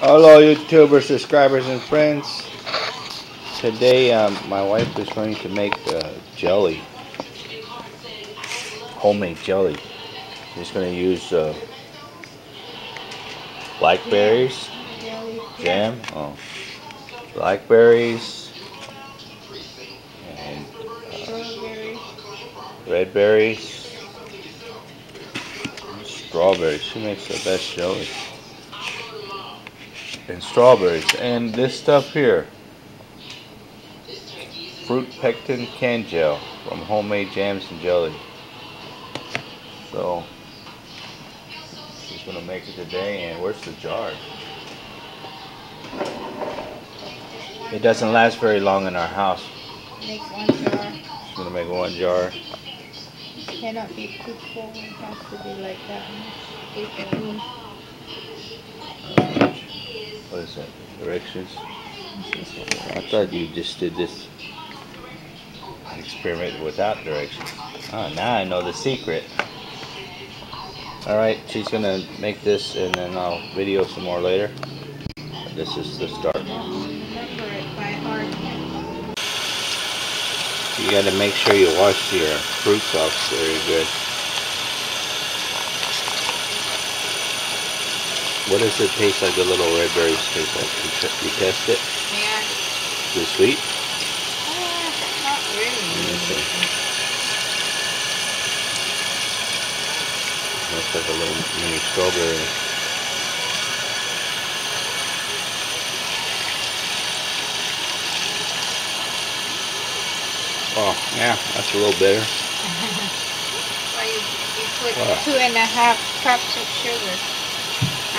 Hello YouTuber subscribers and friends. Today my wife is going to make jelly, homemade jelly. She's going to use blackberries, jam, blackberries, and red berries, and strawberries. She makes the best jelly. And strawberries. And this stuff here, fruit pectin can gel from Homemade Jams and Jelly. So she's gonna make it today. And where's the jar? It doesn't last very long in our house. Make one jar. She's gonna make one jar. It cannot be too full. It has to be like that. What is that? Directions? I thought you just did this experiment without directions. Oh, now I know the secret. Alright, she's gonna make this and then I'll video some more later. This is the start. Remember it by heart. You gotta make sure you wash your fruits off very good. What does it taste like? The little red berries taste like? You test it? Yeah. Is it sweet? Not really. Okay. Looks like a little mini strawberry. Oh, yeah, that's a little bitter. Well, you put 2.5 cups of sugar.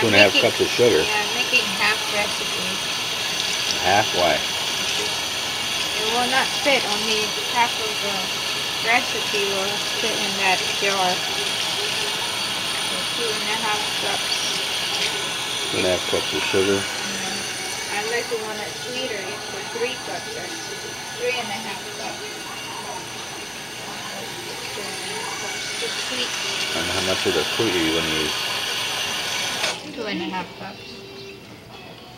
2.5 cups of sugar? Yeah, I'm making half recipe. Half? Why? It will not fit. Only half of the recipe will fit in that jar. So 2.5 cups. 2.5 cups of sugar. I like the one that's sweeter. You put 3 cups or 3.5 cups. It's sweet. And how much of the fruit are you going to use? 2.5 cups.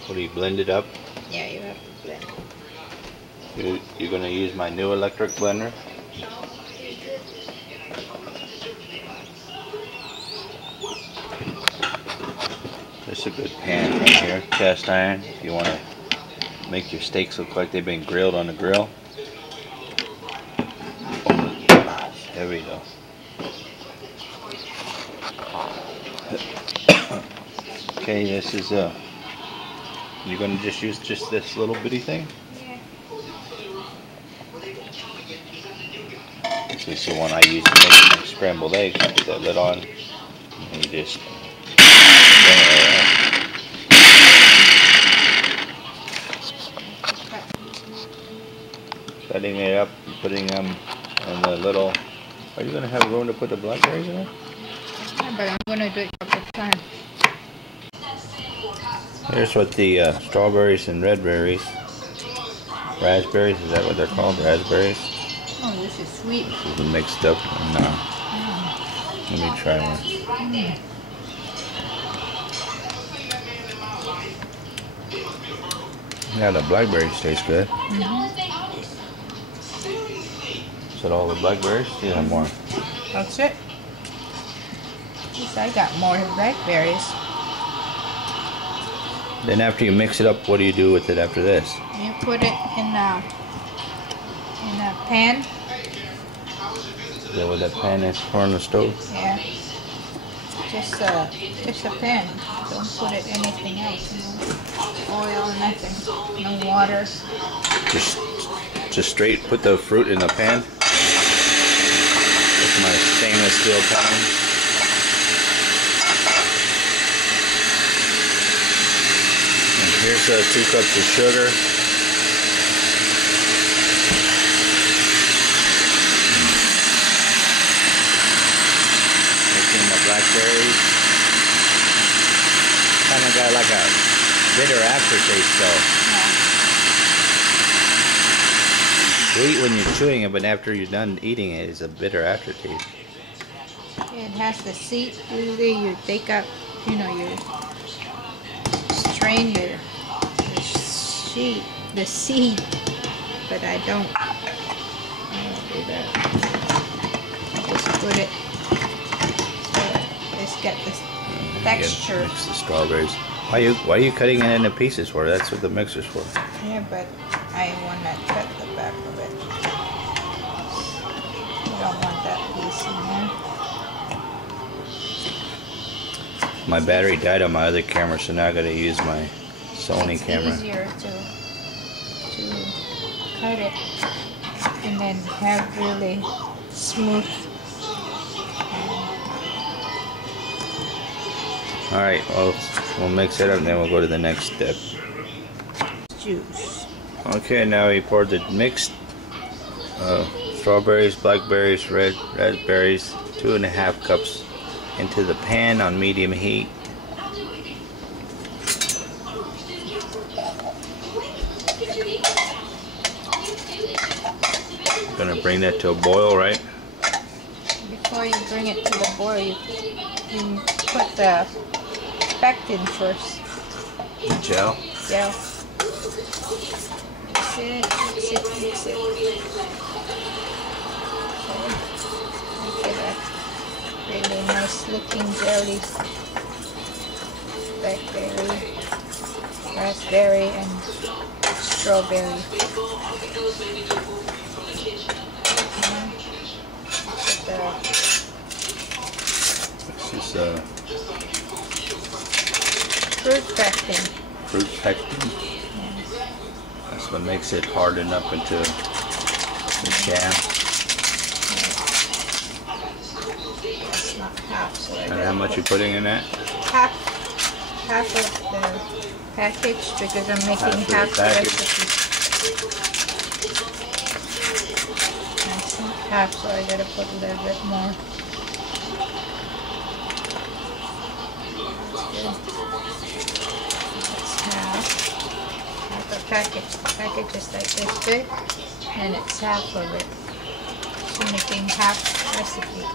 What do you blend it up? Yeah, you have to blend. You're going to use my new electric blender? This is a good pan right here, cast iron, if you want to make your steaks look like they've been grilled on the grill. There we go. Okay, this is you're going to just use just this little bitty thing? Yeah. This is the one I use to make scrambled eggs. Put that lid on and you just bring it around. Setting it up and putting them in the little... Are you going to have room to put the blackberries in it? Yeah, but I'm going to do it a couple times. Here's what the strawberries and red berries, raspberries, is that what they're called? Raspberries? Oh, this is sweet. This is mixed up. No. Let me try one. Yeah, the blackberries taste good. Is that all the blackberries? You have more. That's it. At least I got more blackberries. Then after you mix it up, what do you do with it after this? You put it in a pan. Is that what that pan is for on the stove? Yeah. Just a pan. Don't put it anything else. No oil, nothing. No water. Just straight put the fruit in the pan. With my stainless steel pan. Here's 2 cups of sugar. Mixing the blackberries. Kind of got like a bitter aftertaste though. Yeah. Sweet when you're chewing it, but after you're done eating it, it's a bitter aftertaste. It has the seed. Usually you take up, you strain the seed, but I don't do that. Just put it so it's got this texture. Mix the strawberries. Why are you cutting it into pieces for? That's what the mixer's for. Yeah, but I want to cut the back of it. You don't want that piece in there. My battery died on my other camera, so now I gotta use my Sony camera. It's easier to cut it and then have really smooth. Alright, well, we'll mix it up and then we'll go to the next step. Juice. Okay, now we poured the mixed strawberries, blackberries, raspberries, 2.5 cups into the pan on medium heat. Gonna bring that to a boil, right? Before you bring it to the boil, you put the pectin first. The gel. Gel. Mix it, mix it, mix it. Okay. Make it a really nice looking jelly. Blackberry, raspberry, and strawberry. This is fruit pectin. Fruit pectin. Yes. That's what makes it harden up into the jam. That's not half, so I And how much you putting in that? Half of the package because I'm making half the recipe. That's not half, so I gotta put a little bit more. That's half a package. The package is like this big, and it's half of it. So making half recipe.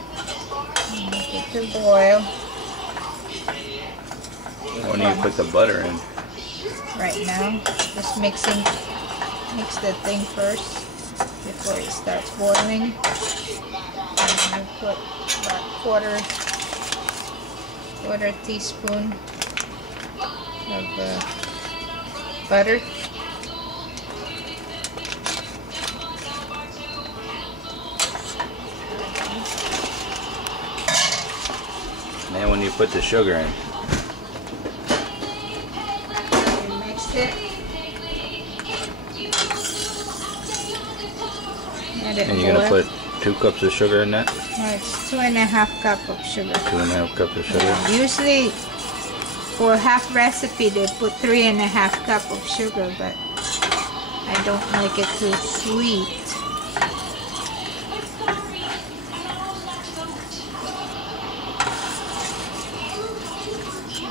Make it to boil. When do you put the butter in? Right now, just mix the thing first before it starts boiling. And I put about quarter teaspoon of butter. And then when you put the sugar in? You mix it. And you're going to put 2 cups of sugar in that? No, it's 2.5 cups of sugar. 2.5 cups of sugar? Yeah, usually for half recipe they put 3.5 cups of sugar, but I don't like it too sweet.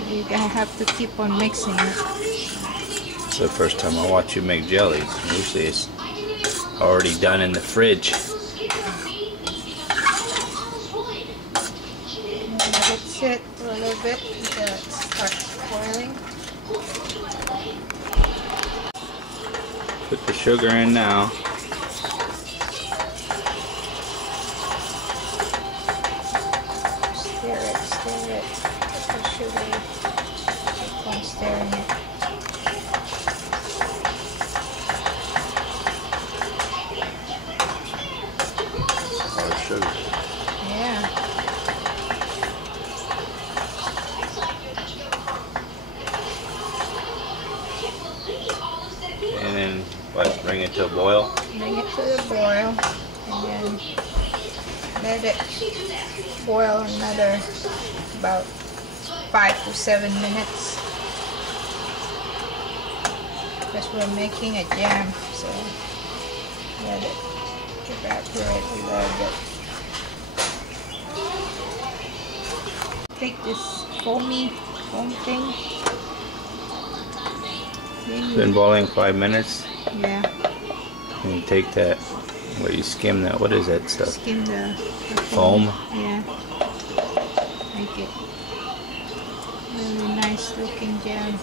You have to keep on mixing it. It's the first time I watch you make jelly. Usually it's already done in the fridge. Let it sit for a little bit until it starts boiling. Put the sugar in now. Stir it, stir it. Put the sugar. Keep on stirring it. Or sugar. Yeah. And then what? Bring it to a boil? Bring it to the boil and then let it boil another about 5 to 7 minutes. Because we're making a jam, so let it evaporate a little bit. Take this foam thing. It's been boiling 5 minutes. Yeah. And you take that, where you skim that, what is that stuff? Skim the Foam? Yeah. Make it really nice looking jam.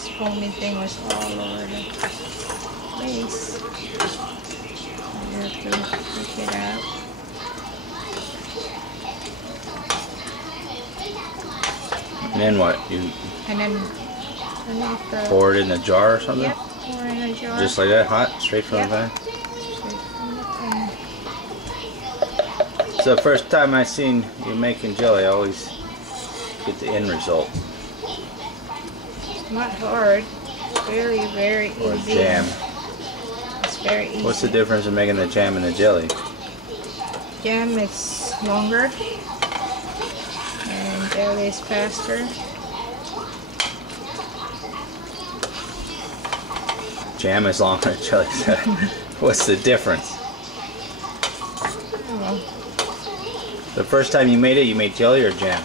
this foamy thing was all over the place. You have to pick it out. And then what? You And then turn off the... pour it in a jar or something? Yep, pour in a jar. Just like that, hot, straight from Yep. the pan? Straight from the pan. So the first time I seen you making jelly, I always get the end result. Not hard. Very, very Or easy. jam. It's very easy. What's the difference in making the jam and the jelly? Jam is longer and jelly is faster. Jam is longer than jelly. What's the difference? Oh, The first time you made it, you made jelly or jam?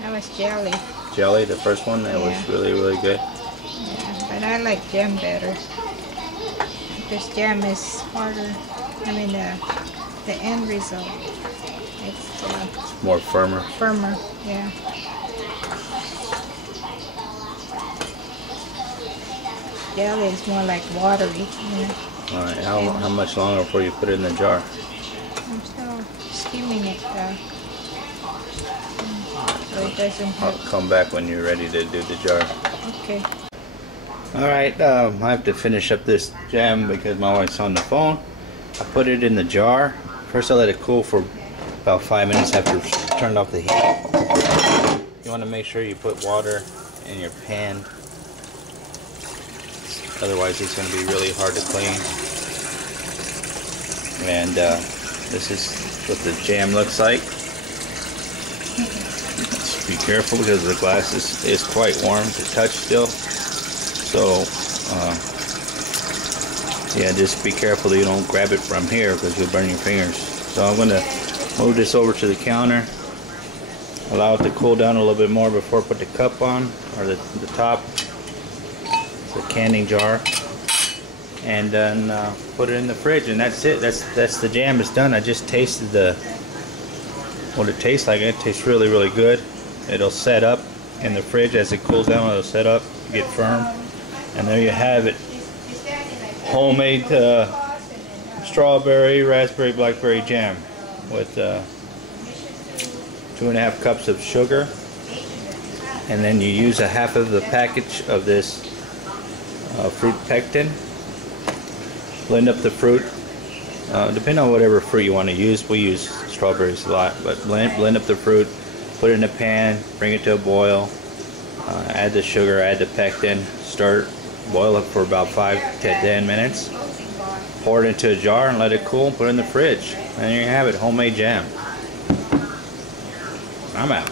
that was jelly. Jelly, the first one, that was Yeah. really, really good. Yeah, but I like jam better. Because jam is harder. I mean, the end result. It's More firmer. firmer. Yeah. Jelly is more like watery. You know? Alright, how much longer before you put it in the jar? I'm still skimming it so it doesn't I'll hurt. come back when you're ready to do the jar. Okay. Alright, I have to finish up this jam because my wife's on the phone. I put it in the jar. First I let it cool for about 5 minutes after I've turned off the heat. You want to make sure you put water in your pan. Otherwise it's going to be really hard to clean. And this is what the jam looks like. Just be careful because the glass is quite warm to touch still. So yeah, just be careful that you don't grab it from here because you'll burn your fingers. So I'm going to move this over to the counter. Allow it to cool down a little bit more before I put the cup on, or the top. It's a canning jar. And then put it in the fridge, and that's it. That's the jam. It's done. I just tasted what it tastes like. It tastes really, really good. It'll set up in the fridge as it cools down. It'll set up, get firm, and there you have it. Homemade strawberry, raspberry, blackberry jam with 2.5 cups of sugar, and then you use a half of the package of this fruit pectin. Blend up the fruit, depending on whatever fruit you want to use. We use strawberries a lot, but blend up the fruit, put it in a pan, bring it to a boil, add the sugar, add the pectin, boil it for about 5 to 10 minutes, pour it into a jar and let it cool, put it in the fridge, and there you have it, homemade jam. I'm out.